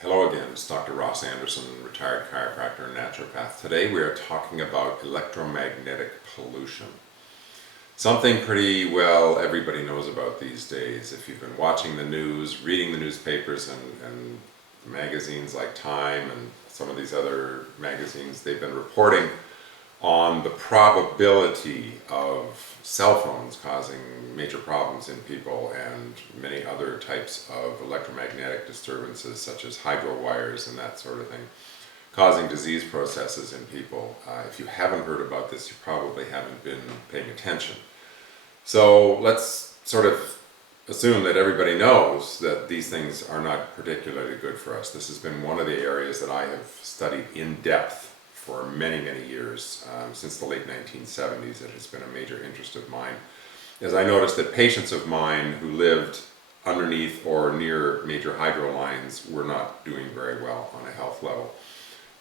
Hello again, it's Dr. Ross Anderson, retired chiropractor and naturopath. Today we are talking about electromagnetic pollution. Something pretty well everybody knows about these days. If you've been watching the news, reading the newspapers and magazines like Time and some of these other magazines, they've been reporting on the probability of cell phones causing major problems in people and many other types of electromagnetic disturbances such as hydro wires and that sort of thing, causing disease processes in people. If you haven't heard about this, you probably haven't been paying attention. So let's sort of assume that everybody knows that these things are not particularly good for us. This has been one of the areas that I have studied in depth for many, many years. Since the late 1970s, it has been a major interest of mine, as I noticed that patients of mine who lived underneath or near major hydro lines were not doing very well on a health level.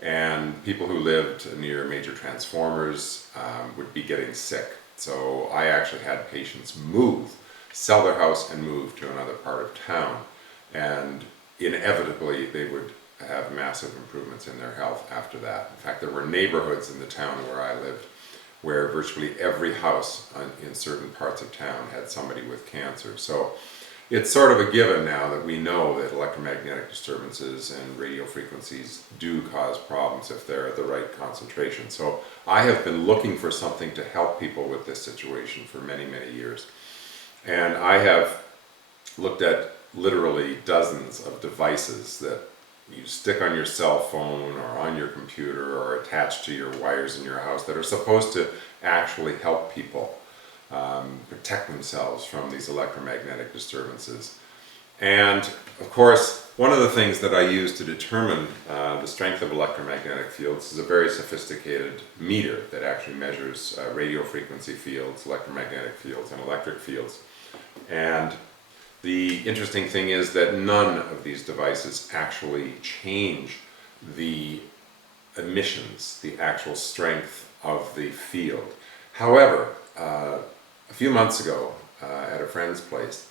And people who lived near major transformers would be getting sick. So I actually had patients sell their house and move to another part of town. And inevitably they would have massive improvements in their health after that. In fact, there were neighborhoods in the town where I lived where virtually every house in certain parts of town had somebody with cancer. So it's sort of a given now that we know that electromagnetic disturbances and radio frequencies do cause problems if they're at the right concentration. So I have been looking for something to help people with this situation for many, many years. And I have looked at literally dozens of devices that you stick on your cell phone or on your computer or attached to your wires in your house that are supposed to actually help people protect themselves from these electromagnetic disturbances. And of course, one of the things that I use to determine the strength of electromagnetic fields is a very sophisticated meter that actually measures radio frequency fields, electromagnetic fields, and electric fields. And the interesting thing is that none of these devices actually change the emissions, the actual strength of the field. However, a few months ago at a friend's place,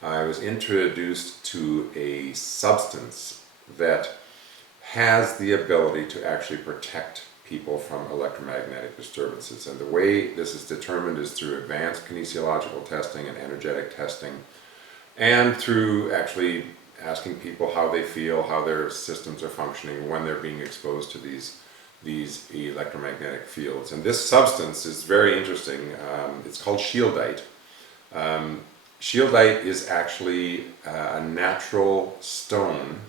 I was introduced to a substance that has the ability to actually protect people from electromagnetic disturbances. And the way this is determined is through advanced kinesiological testing and energetic testing, and through actually asking people how they feel, how their systems are functioning when they're being exposed to these electromagnetic fields. And this substance is very interesting. It's called Shieldite. Shieldite is actually a natural stone.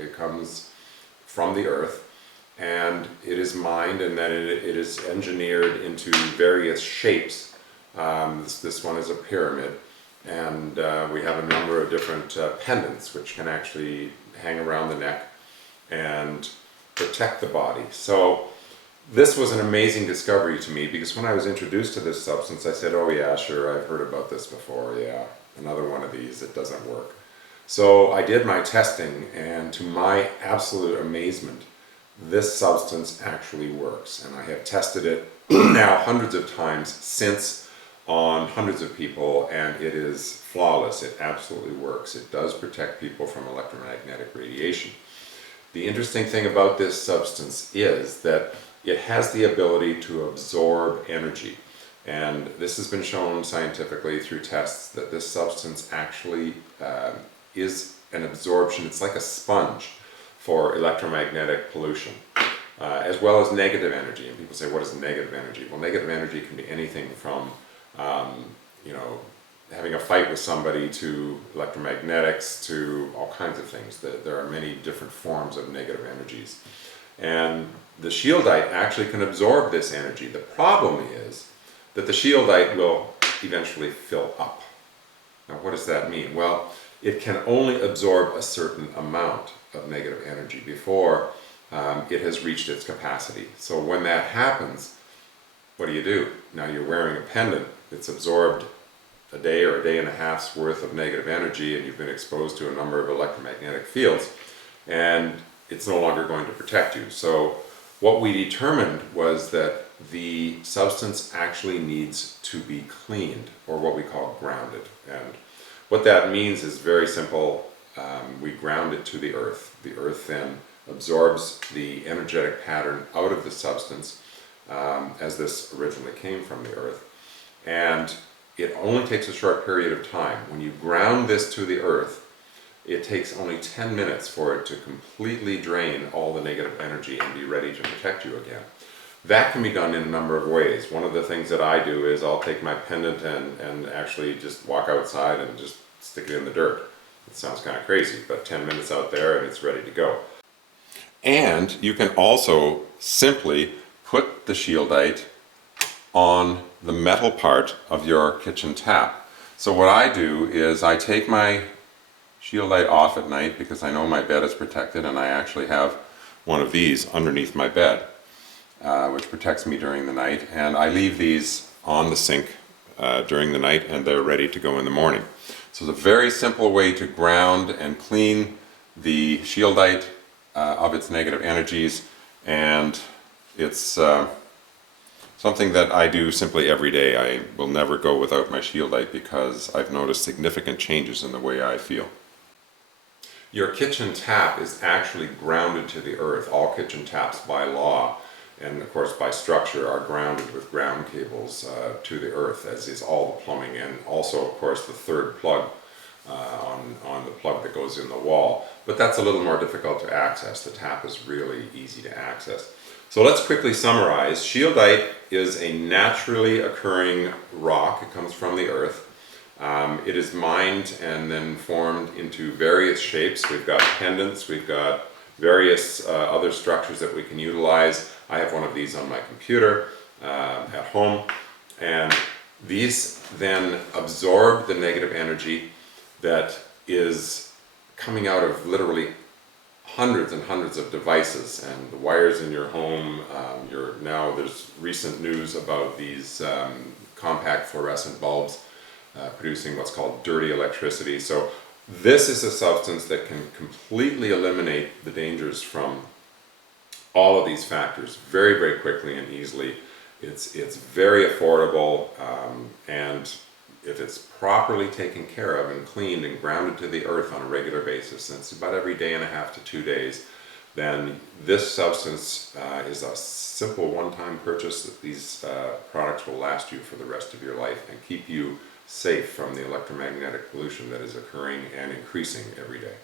It comes from the earth, and it is mined, and then it is engineered into various shapes. This one is a pyramid. And we have a number of different pendants which can actually hang around the neck and protect the body. So this was an amazing discovery to me, because when I was introduced to this substance, I said, oh yeah, sure, I've heard about this before, yeah, another one of these, it doesn't work. So I did my testing, and to my absolute amazement, this substance actually works. And I have tested it now hundreds of times since on hundreds of people, and it is flawless. It absolutely works. It does protect people from electromagnetic radiation. The interesting thing about this substance is that it has the ability to absorb energy. And this has been shown scientifically through tests that this substance actually is an absorption. It's like a sponge for electromagnetic pollution, as well as negative energy. And people say, what is negative energy? Well, negative energy can be anything from having a fight with somebody to electromagnetics to all kinds of things. There are many different forms of negative energies. And the Shieldite actually can absorb this energy. The problem is that the Shieldite will eventually fill up. Now, what does that mean? Well, it can only absorb a certain amount of negative energy before it has reached its capacity. So when that happens, what do? Now you're wearing a pendant that's absorbed a day or a day and a half's worth of negative energy, and you've been exposed to a number of electromagnetic fields, and it's no longer going to protect you. So what we determined was that the substance actually needs to be cleaned, or what we call grounded. And what that means is very simple. we ground it to the earth. The earth then absorbs the energetic pattern out of the substance, as this originally came from the earth. And it only takes a short period of time. When you ground this to the earth, it takes only 10 minutes for it to completely drain all the negative energy and be ready to protect you again. That can be done in a number of ways. One of the things that I do is I'll take my pendant and actually just walk outside and just stick it in the dirt. It sounds kind of crazy, but 10 minutes out there and it's ready to go. And you can also simply put the Shieldite on the metal part of your kitchen tap. So what I do is I take my Shieldite off at night because I know my bed is protected, and I actually have one of these underneath my bed, which protects me during the night, and I leave these on the sink during the night, and they're ready to go in the morning. So it's a very simple way to ground and clean the Shieldite of its negative energies, and it's something that I do simply every day. I will never go without my Shieldite because I've noticed significant changes in the way I feel. Your kitchen tap is actually grounded to the earth. All kitchen taps by law and of course by structure are grounded with ground cables to the earth, as is all the plumbing, and also of course the third plug on the plug that goes in the wall. But that's a little more difficult to access. The tap is really easy to access. So let's quickly summarize. Shieldite is a naturally occurring rock. It comes from the earth. It is mined and then formed into various shapes. We've got pendants, we've got various other structures that we can utilize. I have one of these on my computer at home, and these then absorb the negative energy that is coming out of literally hundreds and hundreds of devices and the wires in your home. Now there's recent news about these compact fluorescent bulbs producing what's called dirty electricity. So this is a substance that can completely eliminate the dangers from all of these factors very, very quickly and easily. It's very affordable, and if it's properly taken care of and cleaned and grounded to the earth on a regular basis, and it's about every day and a half to 2 days, then this substance is a simple one-time purchase. That these products will last you for the rest of your life and keep you safe from the electromagnetic pollution that is occurring and increasing every day.